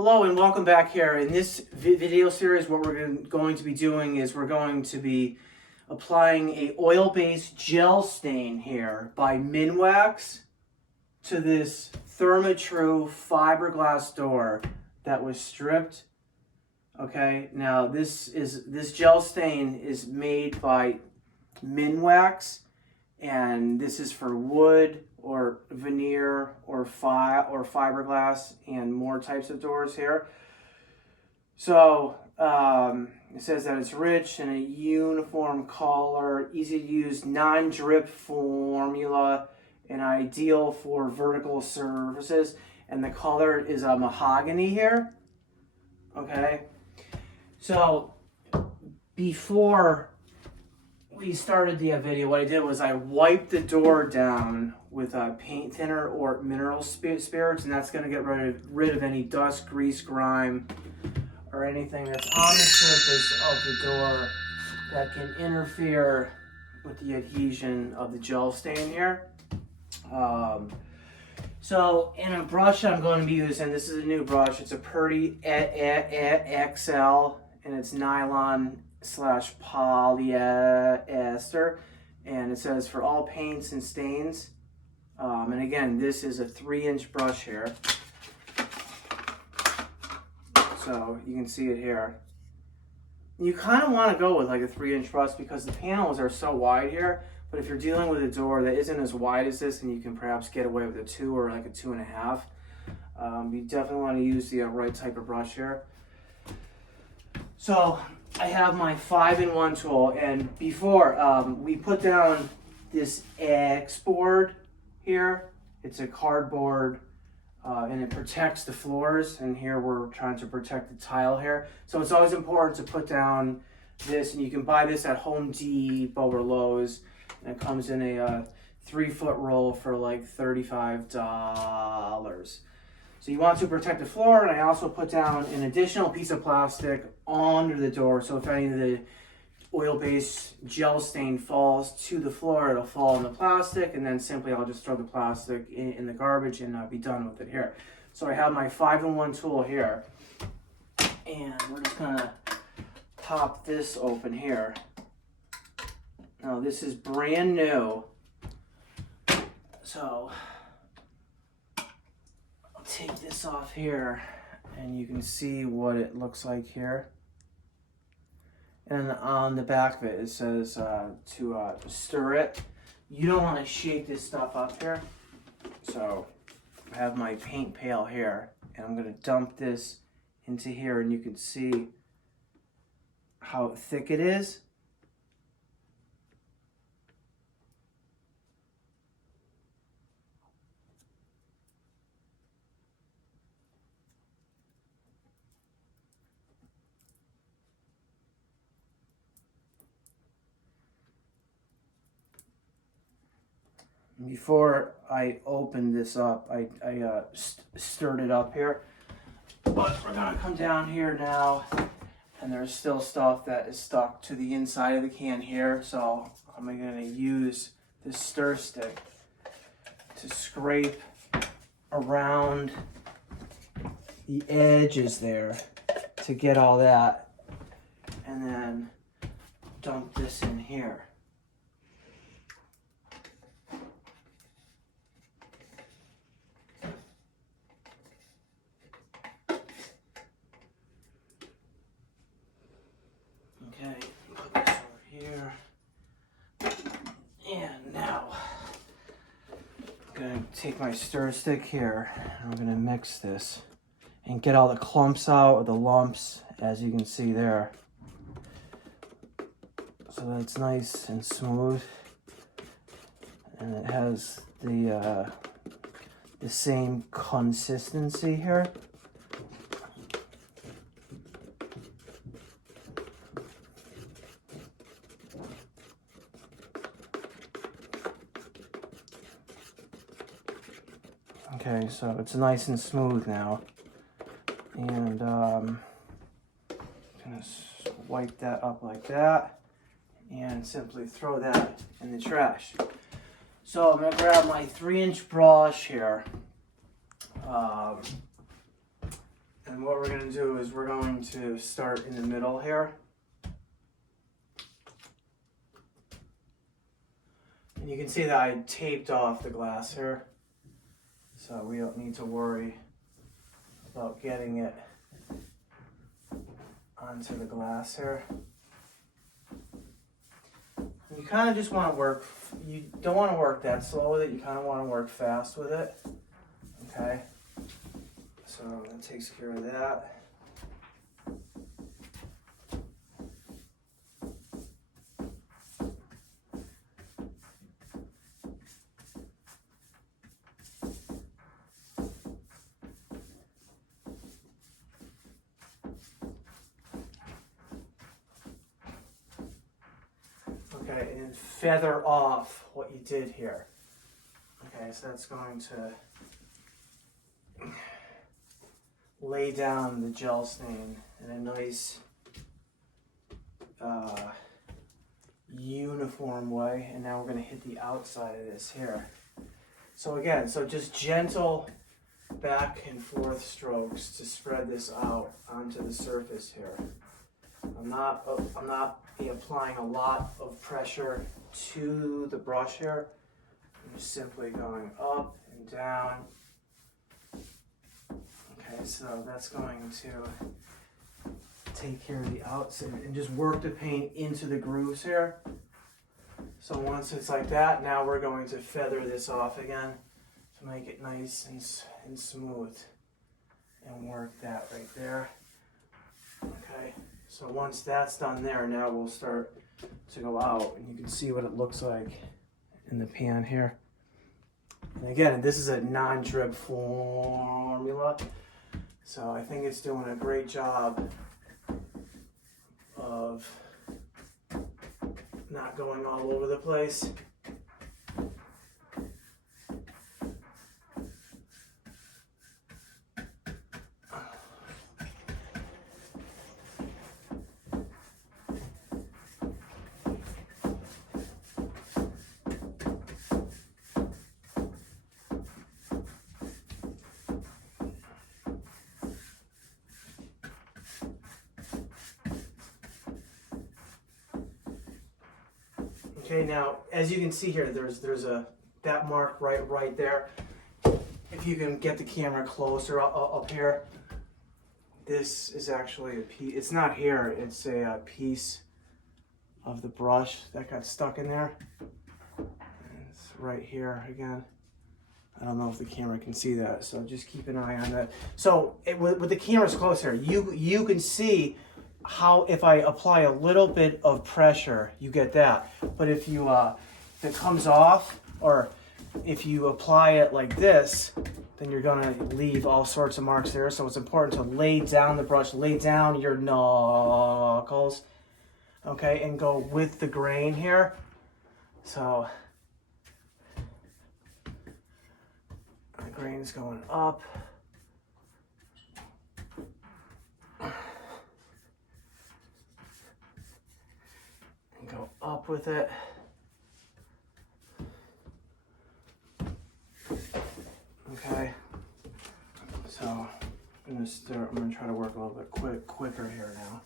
Hello and welcome back here. In this video series, what we're going to be doing is we're going to be applying a oil-based gel stain here by MinWax to this Therma Tru Fiberglass door that was stripped. Okay, now this gel stain is made by MinWax, and this is for wood or veneer or fiberglass and more types of doors here. So it says that it's rich in a uniform color, easy to use, non-drip formula, and ideal for vertical surfaces. And the color is a mahogany here. Okay, so before we started the video, what I did was I wiped the door down with a paint thinner or mineral spirits, and that's going to get rid of any dust, grease, grime, or anything that's on the surface of the door that can interfere with the adhesion of the gel stain here. So in a brush I'm going to be using, this is a new brush, it's a Purdy XL, and it's nylon / polyester, and it says for all paints and stains. And again, this is a 3-inch brush here, so you can see it here. You kind of want to go with like a 3-inch brush because the panels are so wide here, but if you're dealing with a door that isn't as wide as this, and you can perhaps get away with a 2 or like a 2.5, you definitely want to use the right type of brush here. So I have my 5-in-1 tool, and before we put down this X-Board here, it's a cardboard and it protects the floors, and here we're trying to protect the tile here. So it's always important to put down this, and you can buy this at Home Depot or Lowe's, and it comes in a 3-foot roll for like $35. So you want to protect the floor, and I also put down an additional piece of plastic under the door, so if any of the oil-based gel stain falls to the floor, it'll fall on the plastic, and then simply I'll just throw the plastic in the garbage and be done with it here. So I have my 5-in-1 tool here, and we're just gonna pop this open here. Now this is brand new, so take this off here, and you can see what it looks like here. And on the back of it, it says to stir it. You don't want to shake this stuff up here. So I have my paint pail here, and I'm going to dump this into here, and you can see how thick it is. Before I opened this up, I stirred it up here, but we're gonna come down here now, and there's still stuff that is stuck to the inside of the can here, so I'm gonna use this stir stick to scrape around the edges there to get all that, and then dump this in here. Okay, put this over here. And now I'm gonna take my stir stick here, and I'm gonna mix this and get all the clumps out, or the lumps, as you can see there. So that's nice and smooth, and it has the same consistency here. Okay, so it's nice and smooth now, and I'm gonna wipe that up like that, and simply throw that in the trash. So I'm gonna grab my 3-inch brush here, and what what we're going to do is we're going to start in the middle here. And you can see that I taped off the glass here, so we don't need to worry about getting it onto the glass here. You kind of just want to work, you don't want to work that slow with it, you kind of want to work fast with it, okay? So that takes care of that. Okay, and feather off what you did here. Okay, so that's going to lay down the gel stain in a nice uniform way. And now we're going to hit the outside of this here. So again, so just gentle back and forth strokes to spread this out onto the surface here. I'm not applying a lot of pressure to the brush here. I'm just simply going up and down. Okay, so that's going to take care of the outside and just work the paint into the grooves here. So once it's like that, now we're going to feather this off again to make it nice and smooth, and work that right there. Okay. So once that's done there, now we'll start to go out, and you can see what it looks like in the pan here. And again, this is a non-drip formula, so I think it's doing a great job of not going all over the place. Okay, now as you can see here, there's that mark right there. If you can get the camera closer up here, this is actually a piece. It's not here. It's a piece of the brush that got stuck in there. And it's right here again. I don't know if the camera can see that, so just keep an eye on that. So with the cameras close here, you can see how if I apply a little bit of pressure, you get that. But if you if it comes off, or if you apply it like this, then you're gonna leave all sorts of marks there. So it's important to lay down the brush, lay down your knuckles, okay, and go with the grain here. So the grain's going up. Go up with it. Okay. So I'm gonna try to work a little bit quicker here now.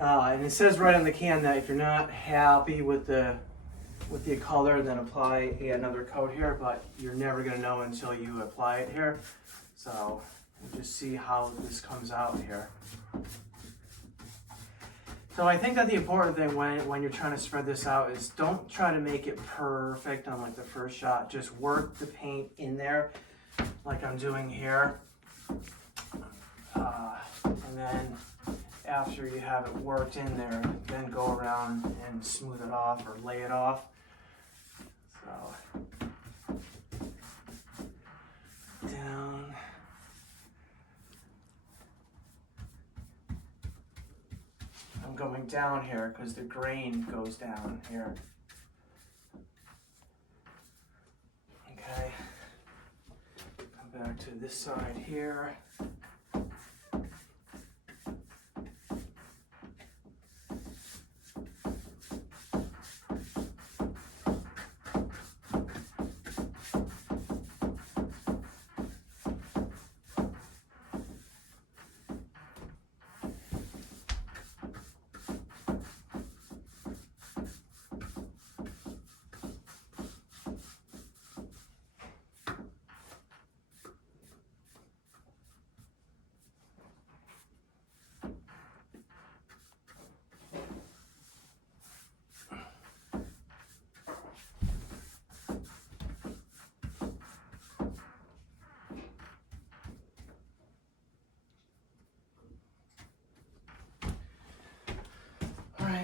And it says right on the can that if you're not happy with the color, then apply another coat here, but you're never going to know until you apply it here. So we'll just see how this comes out here. So I think that the important thing when you're trying to spread this out is don't try to make it perfect on like the first shot. Just work the paint in there like I'm doing here. And then after you have it worked in there, then go around and smooth it off or lay it off. So down. I'm going down here because the grain goes down here. Okay. Come back to this side here.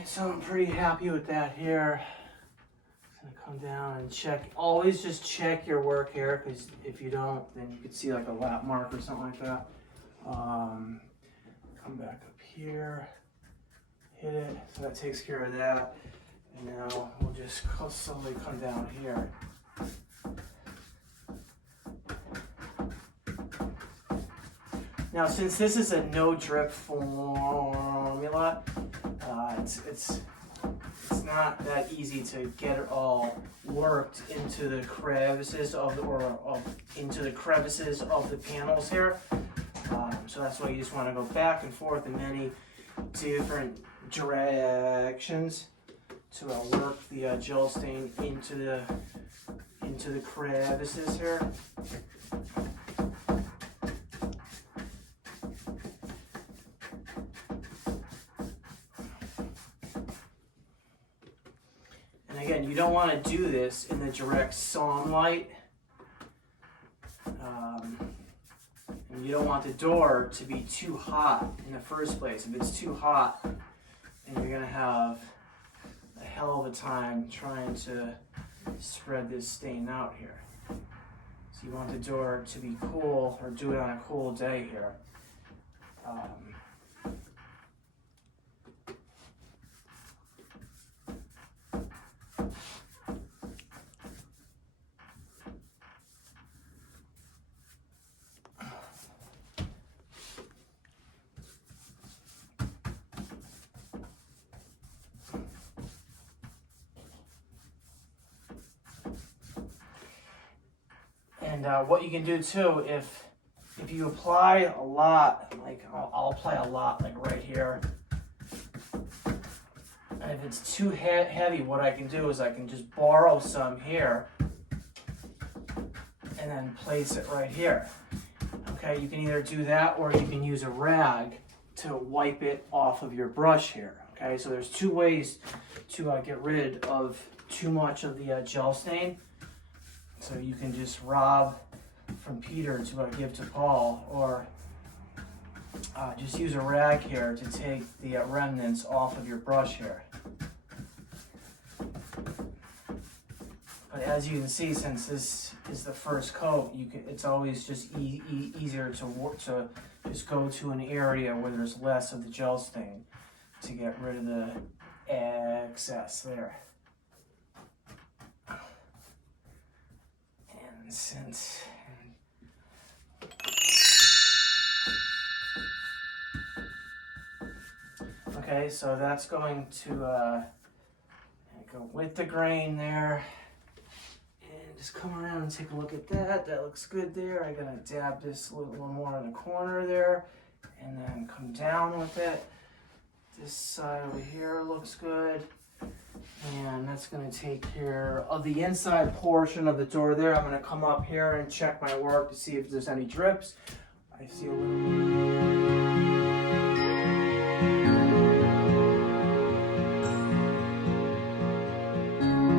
so I'm pretty happy with that here. I'm gonna come down and check. Always just check your work here, because if you don't, then you could see like a lap mark or something like that. Come back up here, hit it, so that takes care of that. And now we'll just slowly come down here. Now, since this is a no drip formula, it's not that easy to get it all worked into the crevices of the panels here. So that's why you just want to go back and forth in many different directions to work the gel stain into the crevices here. And again, you don't want to do this in the direct sunlight. And you don't want the door to be too hot in the first place. If it's too hot, then you're going to have a hell of a time trying to spread this stain out here. So you want the door to be cool, or do it on a cool day here. And what you can do too, if you apply a lot, like I'll apply a lot, like right here. And if it's too heavy, what I can do is I can just borrow some here and then place it right here. Okay, you can either do that, or you can use a rag to wipe it off of your brush here. Okay, so there's two ways to get rid of too much of the gel stain. So you can just rob from Peter to give to Paul, or just use a rag here to take the remnants off of your brush here. But as you can see, since this is the first coat, it's always just easier to just go to an area where there's less of the gel stain to get rid of the excess there. Okay, so that's going to go with the grain there, and just come around and take a look at that. That looks good there. I'm gonna dab this a little more in the corner there, and then come down with it. This side over here looks good. And that's going to take care of the inside portion of the door there. I'm going to come up here and check my work to see if there's any drips. I see a little